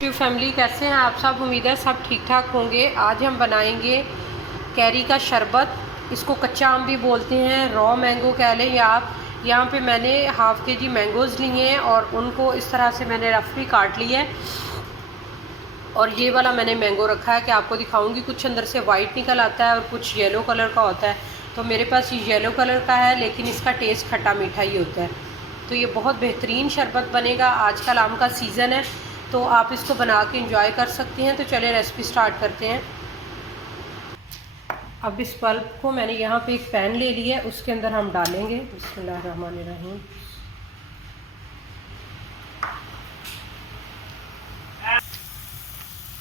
Family कैसे हैं आप सब। उम्मीद है सब ठीक ठाक होंगे। आज हम बनाएंगे कैरी का शरबत। इसको कच्चा आम भी बोलते हैं, रॉ मैंगो कह लें या आप। यहाँ पे मैंने हाफ़ के जी मैंगोज़ लिए हैं और उनको इस तरह से मैंने रफली काट लिया है। और ये वाला मैंने मैंगो रखा है कि आपको दिखाऊंगी। कुछ अंदर से वाइट निकल आता है और कुछ येलो कलर का होता है। तो मेरे पास ये येलो कलर का है, लेकिन इसका टेस्ट खट्टा मीठा ही होता है। तो ये बहुत बेहतरीन शरबत बनेगा। आजकल आम का सीज़न है तो आप इसको बना के इंजॉय कर सकती हैं। तो चलिए रेसिपी स्टार्ट करते हैं। अब इस पल्प को मैंने यहाँ पे एक पैन ले लिया है, उसके अंदर हम डालेंगे बिस्मिल्लाहिर्रहमानिर्रहीम।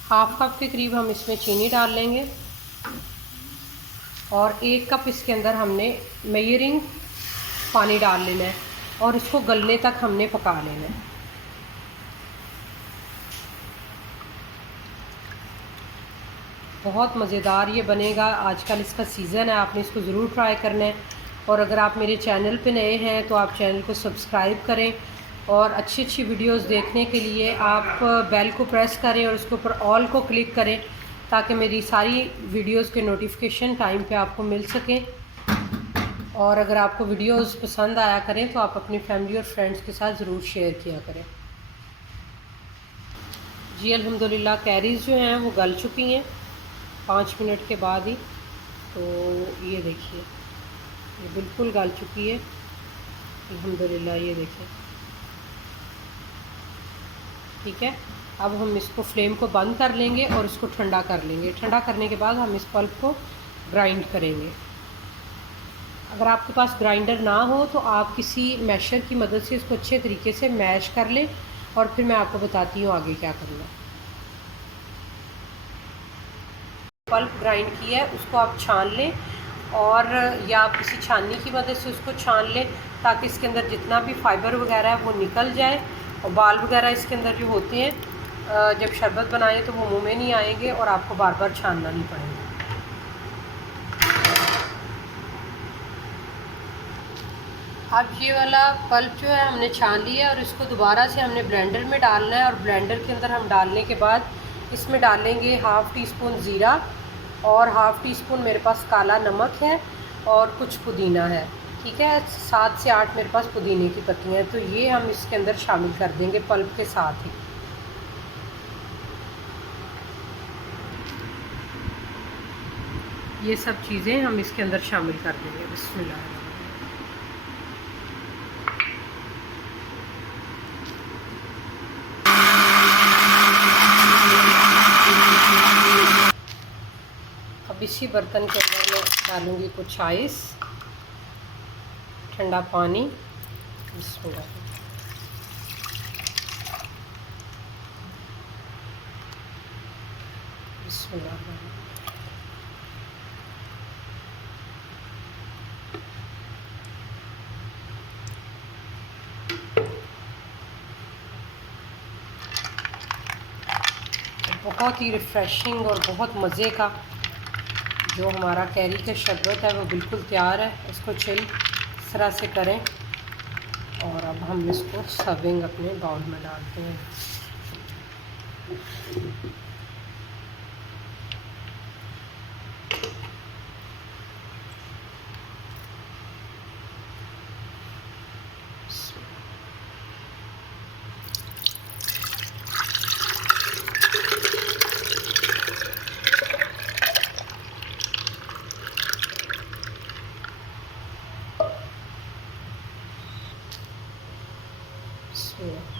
हाफ कप के करीब हम इसमें चीनी डाल लेंगे और 1 कप इसके अंदर हमने मेजरिंग पानी डाल लेना है और इसको गलने तक हमने पका लेना है। बहुत मज़ेदार ये बनेगा। आजकल इसका सीज़न है, आपने इसको ज़रूर ट्राई करना है। और अगर आप मेरे चैनल पे नए हैं तो आप चैनल को सब्सक्राइब करें और अच्छी अच्छी वीडियोस देखने के लिए आप बेल को प्रेस करें और उसके ऊपर ऑल को क्लिक करें ताकि मेरी सारी वीडियोस के नोटिफिकेशन टाइम पे आपको मिल सकें। और अगर आपको वीडियोस पसंद आया करें तो आप अपनी फैमिली और फ्रेंड्स के साथ ज़रूर शेयर किया करें। जी अल्हम्दुलिल्लाह कैरीज़ जो हैं वो गल चुकी हैं 5 मिनट के बाद ही। तो ये देखिए ये बिल्कुल गल चुकी है अल्हम्दुलिल्लाह। ये देखिए ठीक है। अब हम इसको फ्लेम को बंद कर लेंगे और इसको ठंडा कर लेंगे। ठंडा करने के बाद हम इस पल्प को ग्राइंड करेंगे। अगर आपके पास ग्राइंडर ना हो तो आप किसी मैशर की मदद से इसको अच्छे तरीके से मैश कर लें और फिर मैं आपको बताती हूँ आगे क्या करना है। पल्प ग्राइंड किया है उसको आप छान लें और या आप किसी छाननी की मदद से उसको छान लें ताकि इसके अंदर जितना भी फाइबर वगैरह है वो निकल जाए और बाल वगैरह इसके अंदर जो होते हैं जब शरबत बनाएं तो वो मुंह में नहीं आएंगे और आपको बार बार छानना नहीं पड़ेगा। अब ये वाला पल्प जो है हमने छान लिया है और इसको दोबारा से हमने ब्लेंडर में डालना है। और ब्लेंडर के अंदर हम डालने के बाद इसमें डालेंगे हाफ़ टी स्पून ज़ीरा और हाफ़ टी स्पून मेरे पास काला नमक है और कुछ पुदीना है। ठीक है, 7 से 8 मेरे पास पुदीने की पत्तियाँ हैं। तो ये हम इसके अंदर शामिल कर देंगे पल्प के साथ ही। ये सब चीज़ें हम इसके अंदर शामिल कर देंगे। बिस्मिल्लाह। अब इसी बर्तन के अंदर मैं डालूँगी कुछ आइस, ठंडा पानी। बिस्मिल्लाह। बिस्मिल्लाह। बहुत ही रिफ़्रेशिंग और बहुत मज़े का जो हमारा कैरी का शरबत है वो बिल्कुल तैयार है। इसको चिल इस तरह से करें और अब हम इसको सर्विंग अपने बाउल में डालते हैं। Yeah.